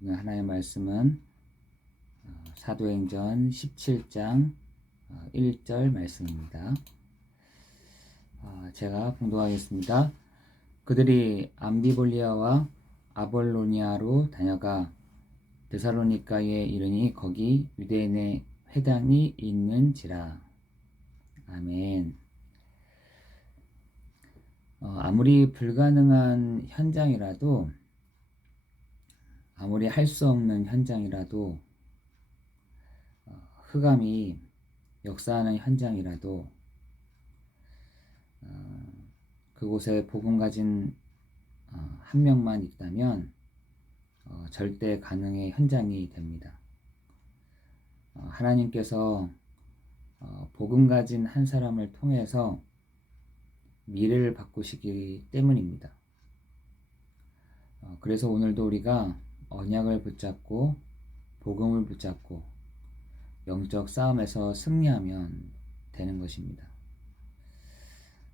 오늘 하나의 말씀은 사도행전 17장 1절 말씀입니다. 제가 봉독하겠습니다. 그들이 암비볼리아와 아볼로니아로 다녀가 데살로니가에 이르니 거기 유대인의 회당이 있는지라. 아멘. 아무리 불가능한 현장이라도, 아무리 할 수 없는 현장이라도, 흑암이 역사하는 현장이라도 그곳에 복음 가진 한 명만 있다면 절대 가능의 현장이 됩니다. 하나님께서 복음 가진 한 사람을 통해서 미래를 바꾸시기 때문입니다. 그래서 오늘도 우리가 언약을 붙잡고 복음을 붙잡고 영적 싸움에서 승리하면 되는 것입니다.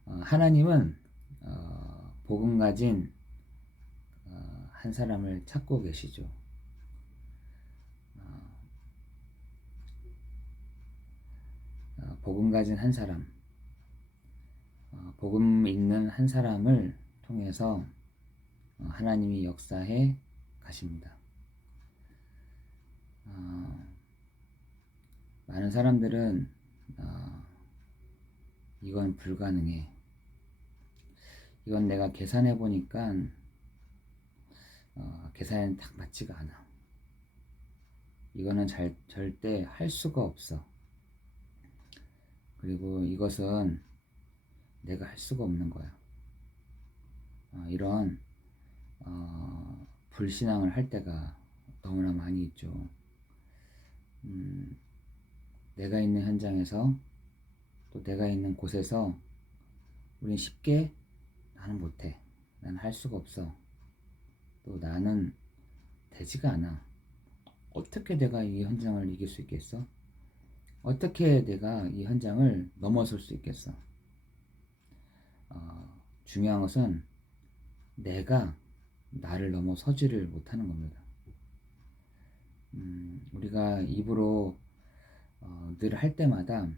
하나님은 복음 가진 한 사람을 찾고 계시죠. 복음 가진 한 사람, 복음 있는 한 사람을 통해서 하나님이 역사해 가십니다. 많은 사람들은 이건 불가능해, 이건 내가 계산해 보니까 계산이 딱 맞지가 않아, 이거는 절대 할 수가 없어, 그리고 이것은 내가 할 수가 없는 거야, 이런 불신앙을 할 때가 너무나 많이 있죠. 내가 있는 현장에서, 또 내가 있는 곳에서 우린 쉽게 나는 못해, 나는 할 수가 없어, 또 나는 되지가 않아, 어떻게 내가 이 현장을 이길 수 있겠어? 어떻게 내가 이 현장을 넘어설 수 있겠어? 중요한 것은 내가 나를 넘어서지를 못하는 겁니다. 우리가 입으로 늘 할 때마다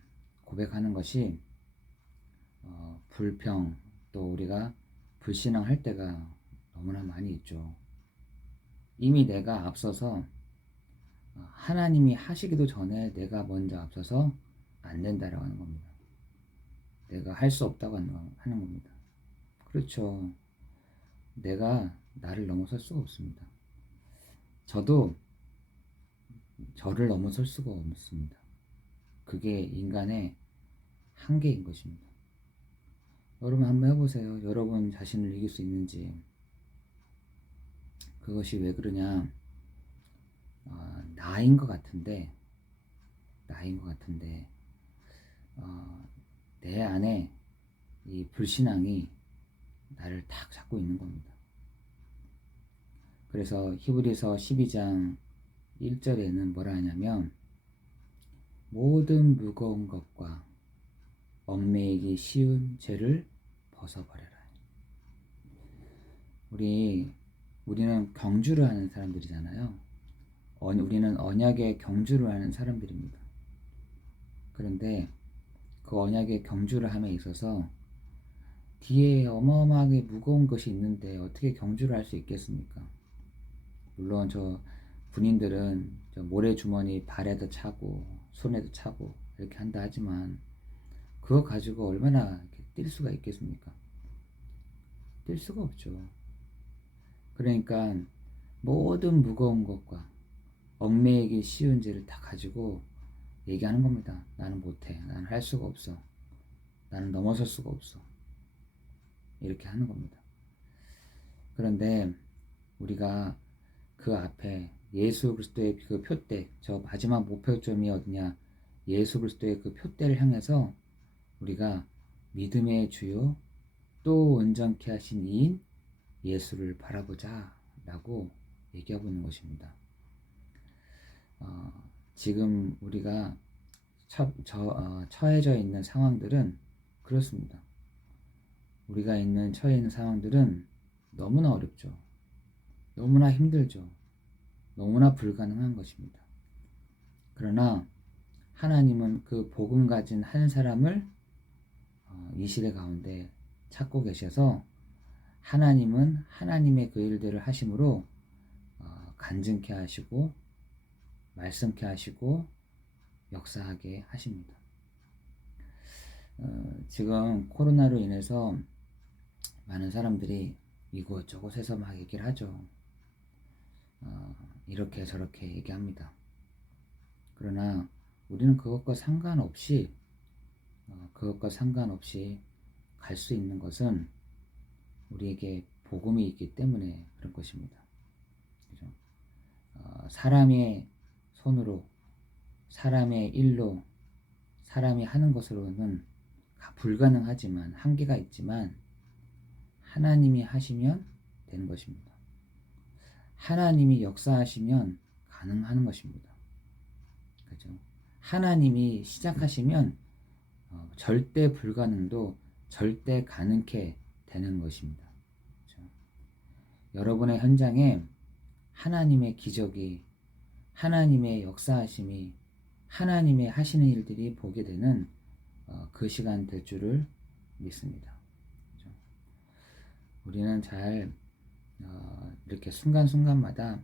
고백하는 것이 불평, 또 우리가 불신앙할 때가 너무나 많이 있죠. 이미 내가 앞서서 하나님이 하시기도 전에 내가 먼저 앞서서 안 된다라고 하는 겁니다. 내가 할 수 없다고 하는 겁니다. 그렇죠. 내가 나를 넘어설 수가 없습니다. 저도 저를 넘어설 수가 없습니다. 그게 인간의 한계인 것입니다. 여러분 한번 해보세요. 여러분 자신을 이길 수 있는지. 그것이 왜 그러냐, 나인 것 같은데 내 안에 이 불신앙이 나를 탁 잡고 있는 겁니다. 그래서 히브리서 12장 1절에는 뭐라 하냐면, 모든 무거운 것과 얽매이기 쉬운 죄를 벗어버려라. 우리는 경주를 하는 사람들이잖아요. 우리는 언약의 경주를 하는 사람들입니다. 그런데 그 언약의 경주를 함에 있어서 뒤에 어마어마하게 무거운 것이 있는데 어떻게 경주를 할 수 있겠습니까? 물론 저 군인들은 저 모래주머니 발에도 차고 손에도 차고 이렇게 한다 하지만 그거 가지고 얼마나 뛸 수가 있겠습니까? 뛸 수가 없죠. 그러니까 모든 무거운 것과 얽매이기 쉬운 죄를 다 가지고 얘기하는 겁니다. 나는 못해, 나는 할 수가 없어, 나는 넘어설 수가 없어, 이렇게 하는 겁니다. 그런데 우리가 그 앞에 예수 그리스도의 그 표대, 저 마지막 목표점이 어디냐, 예수 그리스도의 그 표대를 향해서 우리가 믿음의 주요 또 온전케 하신 이인 예수를 바라보자 라고 얘기하고 있는 것입니다. 지금 우리가 처해져 있는 상황들은 그렇습니다. 우리가 처해 있는 상황들은 너무나 어렵죠. 너무나 힘들죠. 너무나 불가능한 것입니다. 그러나 하나님은 그 복음 가진 한 사람을 이 시대 가운데 찾고 계셔서 하나님은 하나님의 그 일들을 하심으로 간증케 하시고 말씀케 하시고 역사하게 하십니다. 지금 코로나로 인해서 많은 사람들이 이곳저곳에서 막 얘기를 하죠. 이렇게 저렇게 얘기합니다. 그러나 우리는 그것과 상관없이 갈 수 있는 것은 우리에게 복음이 있기 때문에 그런 것입니다. 그죠? 사람의 손으로, 사람의 일로, 사람이 하는 것으로는 불가능하지만, 한계가 있지만 하나님이 하시면 되는 것입니다. 하나님이 역사하시면 가능한 것입니다. 그죠? 하나님이 시작하시면 절대 불가능도 절대 가능케 되는 것입니다. 그죠? 여러분의 현장에 하나님의 기적이, 하나님의 역사하심이, 하나님의 하시는 일들이 보게 되는 그 시간 될 줄을 믿습니다. 그죠? 우리는 잘 이렇게 순간순간마다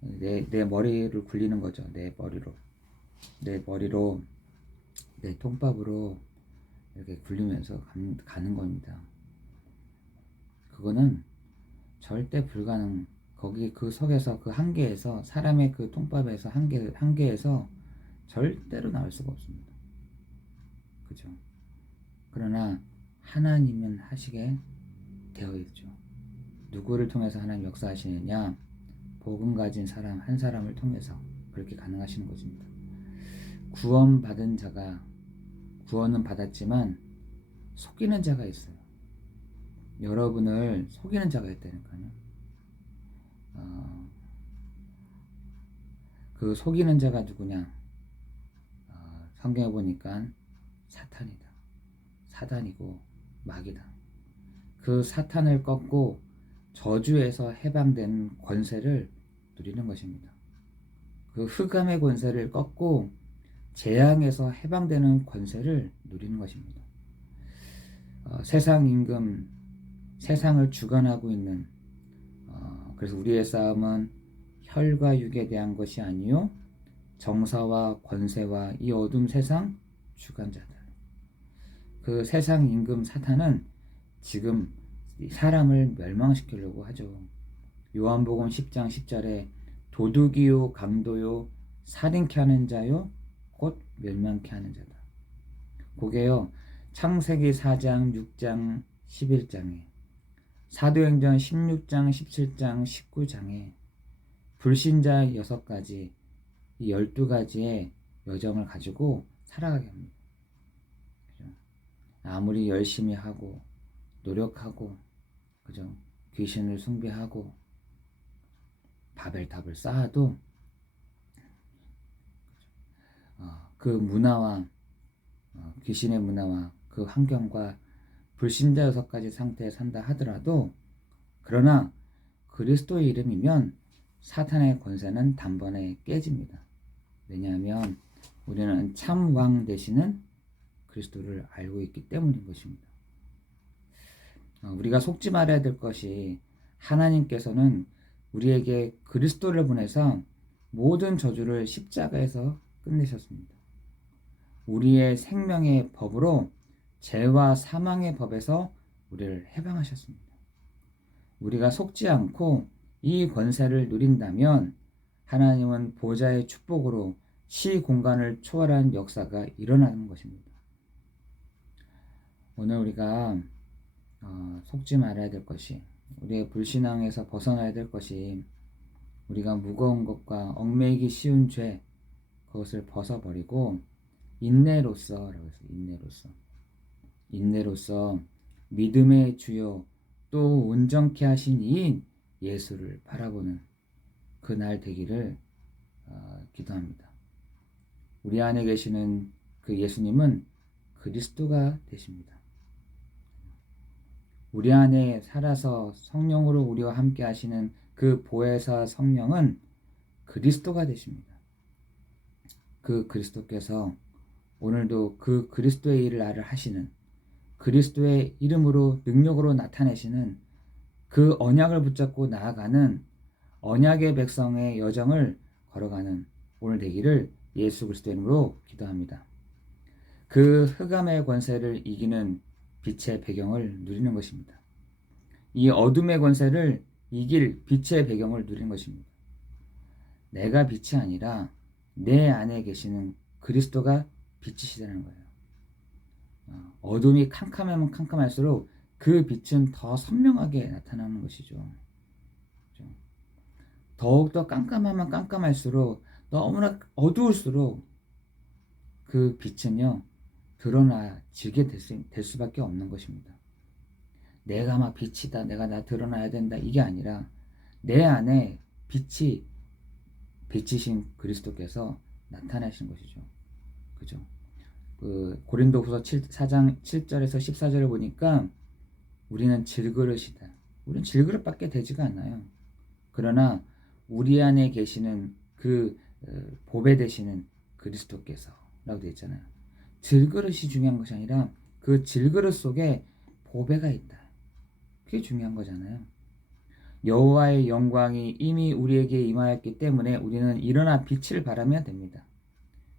내 머리를 굴리는 거죠. 내 머리로 내 통밥으로 이렇게 굴리면서 가는 겁니다. 그거는 절대 불가능. 거기 그 속에서 그 한계에서, 사람의 그 통밥에서 한계에서 절대로 나올 수가 없습니다. 그죠? 그러나 하나님은 하시게 되어 있죠. 누구를 통해서 하나님 역사하시느냐? 복음 가진 사람 한 사람을 통해서 그렇게 가능하시는 것입니다. 구원받은 자가, 구원은 받았지만 속이는 자가 있어요. 여러분을 속이는 자가 있다니까요. 그 속이는 자가 누구냐? 성경에 보니까 사탄이다. 사단이고 마귀다. 그 사탄을 꺾고 저주에서 해방된 권세를 누리는 것입니다. 그 흑암의 권세를 꺾고 재앙에서 해방되는 권세를 누리는 것입니다. 세상 임금, 세상을 주관하고 있는, 그래서 우리의 싸움은 혈과 육에 대한 것이 아니요 정사와 권세와 이 어둠 세상 주관자들. 그 세상 임금 사탄은 지금 사람을 멸망시키려고 하죠. 요한복음 10장 10절에 도둑이요 강도요 살인케 하는 자요 곧 멸망케 하는 자다. 그게요 창세기 4장 6장 11장에 사도행전 16장 17장 19장에 불신자 6가지, 이 12가지의 여정을 가지고 살아가게 합니다. 그죠? 아무리 열심히 하고 노력하고, 그죠? 귀신을 숭배하고 바벨탑을 쌓아도 그 문화와 귀신의 문화와 그 환경과 불신자 6가지 상태에 산다 하더라도, 그러나 그리스도의 이름이면 사탄의 권세는 단번에 깨집니다. 왜냐하면 우리는 참 왕 되시는 그리스도를 알고 있기 때문인 것입니다. 우리가 속지 말아야 될 것이, 하나님께서는 우리에게 그리스도를 보내서 모든 저주를 십자가에서 끝내셨습니다. 우리의 생명의 법으로 죄와 사망의 법에서 우리를 해방하셨습니다. 우리가 속지 않고 이 권세를 누린다면 하나님은 보좌의 축복으로 시공간을 초월한 역사가 일어나는 것입니다. 오늘 우리가 속지 말아야 될 것이, 우리의 불신앙에서 벗어나야 될 것이, 우리가 무거운 것과 얽매이기 쉬운 죄, 그것을 벗어버리고 인내로서 믿음의 주요 또 온전케 하신 이인 예수를 바라보는 그날 되기를 기도합니다. 우리 안에 계시는 그 예수님은 그리스도가 되십니다. 우리 안에 살아서 성령으로 우리와 함께 하시는 그 보혜사 성령은 그리스도가 되십니다. 그 그리스도께서 오늘도 그 그리스도의 일을 나를 하시는, 그리스도의 이름으로 능력으로 나타내시는 그 언약을 붙잡고 나아가는 언약의 백성의 여정을 걸어가는 오늘 되기를 예수 그리스도 이름으로 기도합니다. 그 흑암의 권세를 이기는 빛의 배경을 누리는 것입니다. 이 어둠의 권세를 이길 빛의 배경을 누리는 것입니다. 내가 빛이 아니라 내 안에 계시는 그리스도가 빛이시다는 거예요. 어둠이 캄캄하면 캄캄할수록 그 빛은 더 선명하게 나타나는 것이죠. 더욱더 깜깜하면 깜깜할수록, 너무나 어두울수록 그 빛은요 드러나지게 될 수밖에 없는 것입니다. 내가 막 빛이다, 내가 나 드러나야 된다, 이게 아니라 내 안에 빛이신 그리스도께서 나타나신 것이죠. 그죠? 그 고린도후서 4장 7절에서 14절을 보니까 우리는 질그릇이다. 우리는 질그릇밖에 되지가 않아요. 그러나 우리 안에 계시는 그 보배 되시는 그리스도께서 라고 되어 있잖아요. 질그릇이 중요한 것이 아니라 그 질그릇 속에 보배가 있다. 그게 중요한 거잖아요. 여호와의 영광이 이미 우리에게 임하였기 때문에 우리는 일어나 빛을 발하면 됩니다.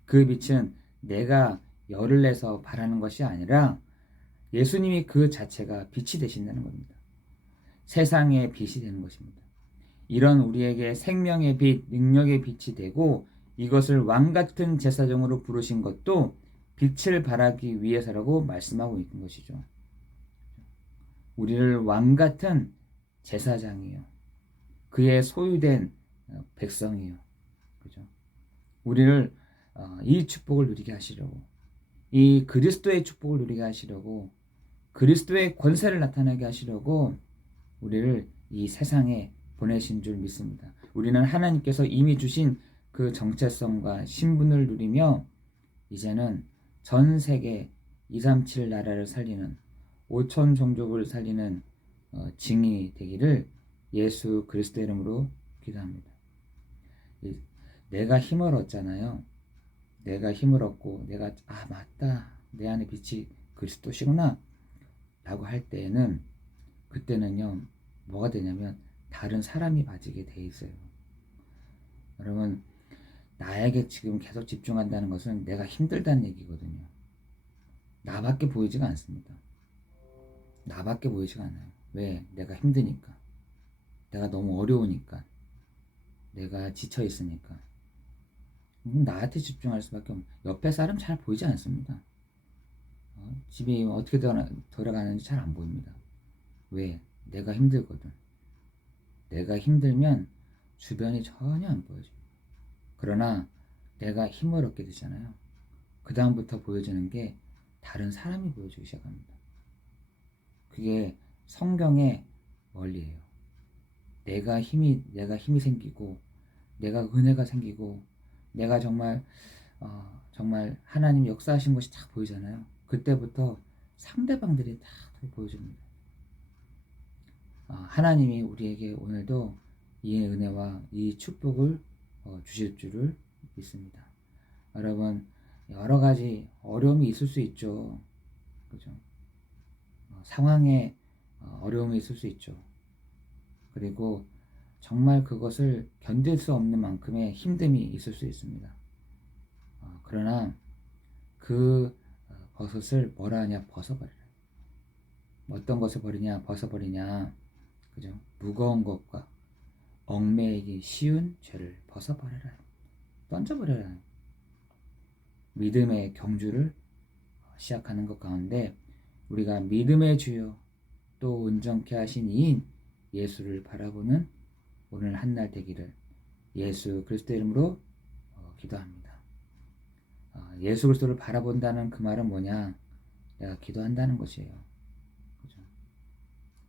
그 빛은 내가 열을 내서 발하는 것이 아니라 예수님이 그 자체가 빛이 되신다는 겁니다. 세상의 빛이 되는 것입니다. 이런 우리에게 생명의 빛, 능력의 빛이 되고 이것을 왕같은 제사장으로 부르신 것도 빛을 발하기 위해서라고 말씀하고 있는 것이죠. 우리를 왕같은 제사장이요, 그의 소유된 백성이요, 그죠? 우리를 이 축복을 누리게 하시려고, 이 그리스도의 축복을 누리게 하시려고, 그리스도의 권세를 나타나게 하시려고 우리를 이 세상에 보내신 줄 믿습니다. 우리는 하나님께서 이미 주신 그 정체성과 신분을 누리며 이제는 전 세계 237 나라를 살리는, 5천 종족을 살리는 증인이 되기를 예수 그리스도 이름으로 기도합니다. 내가 힘을 얻잖아요. 내가 힘을 얻고 내가 맞다, 내 안에 빛이 그리스도시구나 라고 할 때에는, 그때는요 뭐가 되냐면 다른 사람이 맞게 돼 있어요. 여러분, 나에게 지금 계속 집중한다는 것은 내가 힘들다는 얘기거든요. 나밖에 보이지가 않습니다. 나밖에 보이지가 않아요. 왜? 내가 힘드니까, 내가 너무 어려우니까, 내가 지쳐 있으니까. 나한테 집중할 수밖에 없는, 옆에 사람 잘 보이지 않습니다. 집이 어떻게 돌아가는지 잘 안 보입니다. 왜? 내가 힘들거든. 내가 힘들면 주변이 전혀 안 보여져요. 그러나 내가 힘을 얻게 되잖아요. 그 다음부터 보여지는 게 다른 사람이 보여주기 시작합니다. 그게 성경의 원리예요. 내가 힘이 생기고, 내가 은혜가 생기고, 내가 정말 하나님 역사하신 것이 딱 보이잖아요. 그때부터 상대방들이 다 보여줍니다. 하나님이 우리에게 오늘도 이 은혜와 이 축복을 주실 줄을 믿습니다. 여러분, 여러 가지 어려움이 있을 수 있죠. 그죠? 상황에 어려움이 있을 수 있죠. 그리고 정말 그것을 견딜 수 없는 만큼의 힘듦이 있을 수 있습니다. 그러나 그 버섯을 뭐라 하냐? 벗어버리라. 어떤 것을 버리냐? 벗어버리냐? 그죠? 무거운 것과 얽매이기 쉬운 죄를 벗어버려라. 던져버려라. 믿음의 경주를 시작하는 것 가운데 우리가 믿음의 주요 또 온전케 하신 이인 예수를 바라보는 오늘 한날 되기를 예수 그리스도 이름으로 기도합니다. 예수 그리스도를 바라본다는 그 말은 뭐냐? 내가 기도한다는 것이에요. 그죠?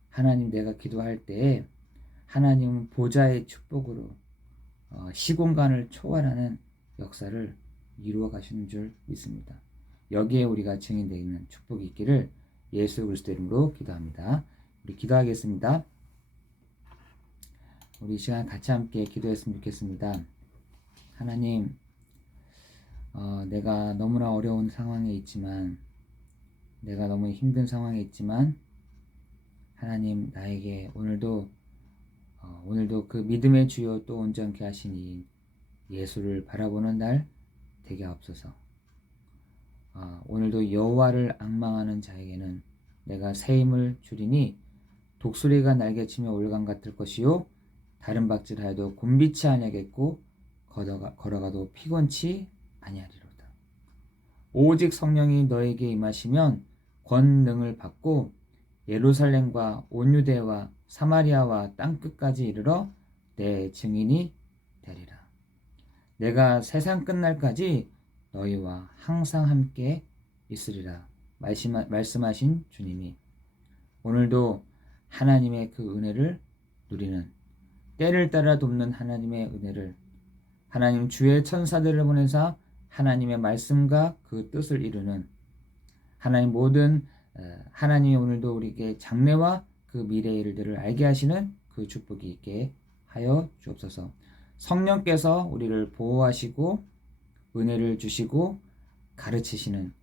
하나님, 내가 기도할 때에 하나님은 보좌의 축복으로 시공간을 초월하는 역사를 이루어 가시는 줄 믿습니다. 여기에 우리가 증인되는 축복이 있기를 예수 그리스도 이름으로 기도합니다. 우리 기도하겠습니다. 우리 이 시간 같이 함께 기도했으면 좋겠습니다. 하나님, 내가 너무나 어려운 상황에 있지만, 내가 너무 힘든 상황에 있지만, 하나님 나에게 오늘도 그 믿음의 주요 또 온전케 하시니 예수를 바라보는 날 되게 하옵소서. 오늘도 여호와를 앙망하는 자에게는 내가 새 힘을 주리니 독수리가 날개치며 올강 같을 것이요 다른 박질하여도 곤비치 아니하겠고 걸어가도 피곤치 아니하리로다. 오직 성령이 너에게 임하시면 권능을 받고 예루살렘과 온 유대와 사마리아와 땅끝까지 이르러 내 증인이 되리라. 내가 세상 끝날까지 너희와 항상 함께 있으리라. 말씀하신 주님이 오늘도 하나님의 그 은혜를 누리는, 때를 따라 돕는 하나님의 은혜를, 하나님 주의 천사들을 보내사 하나님의 말씀과 그 뜻을 이루는 하나님이 오늘도 우리에게 장래와 그 미래의 일들을 알게 하시는 그 축복이 있게 하여 주옵소서. 성령께서 우리를 보호하시고 은혜를 주시고 가르치시는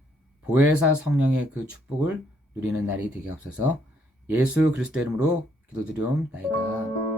보혜사 성령의 그 축복을 누리는 날이 되게 하옵소서. 예수 그리스도 이름으로 기도드리옵나이다.